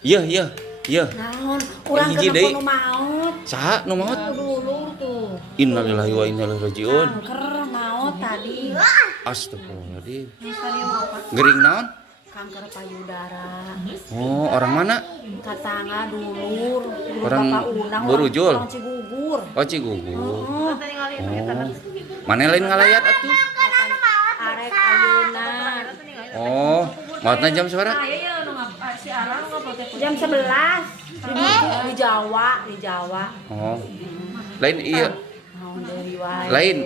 Iya, iya, iya. Naon, urang hiji kenapa deui. nu maot? Saha nu maot? Dulur tuh. Innalillahi wa inna ilaihi rajiun. Kanker maot tadi. Astagfirullahaladzim. Misalnya apa? Gering naon? Kanker payudara. Oh, orang mana? Katanga dulur. Dulur Orang Bapak Unang. Borujul? Orang Cigugur. Oh, Cigugur. Oh, Mana lain ngalayat atuh? arek ayeuna. Oh, maotna jam sabaraha? Jam 11 di Jawa, di Jawa. Oh. Lain iya. Naon deui wae. Lain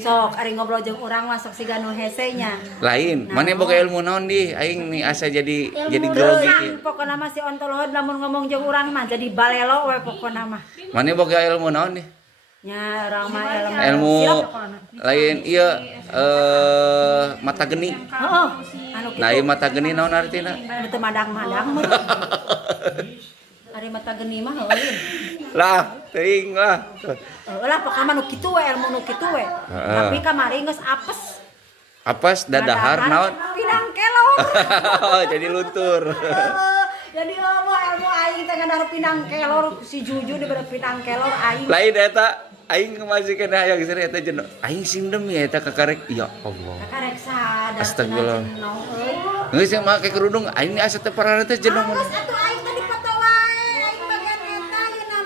Sok ari ngobrol jeung urang mah sok siga nu hese nya. lain. Mana boga ilmu naon di? Aing nih asa jadi grogi kieu. Pokona mah si ontoloh lamun ngomong jeung urang mah jadi balelo we pokona mah. Mana boga ilmu naon di? Nya urang mah Ilmu lain iya mata geni. Heeh. Anu kitu. Nah, ieu mata geni naon artina? Teu madang-madang mah. Ari mata geni mah heueun. Lah, teuing lah. Lah pokona mah nu kitu we ilmu nu kitu we. Tapi kamari geus apes. Apes dadahar naon? Pinang kelor. Jadi luntur. Jadi ilmu aing teh ngandar pinang kelor si Juju dibere pinang kelor aing. Lain eta aing masih kena hayang seri eta jeung aing sindem ya eta kakarek ya Allah. Kakarek sadar. Astagfirullah. Cenah euy. Geus make kerudung aing asa teu parana teh jenong. Geus atuh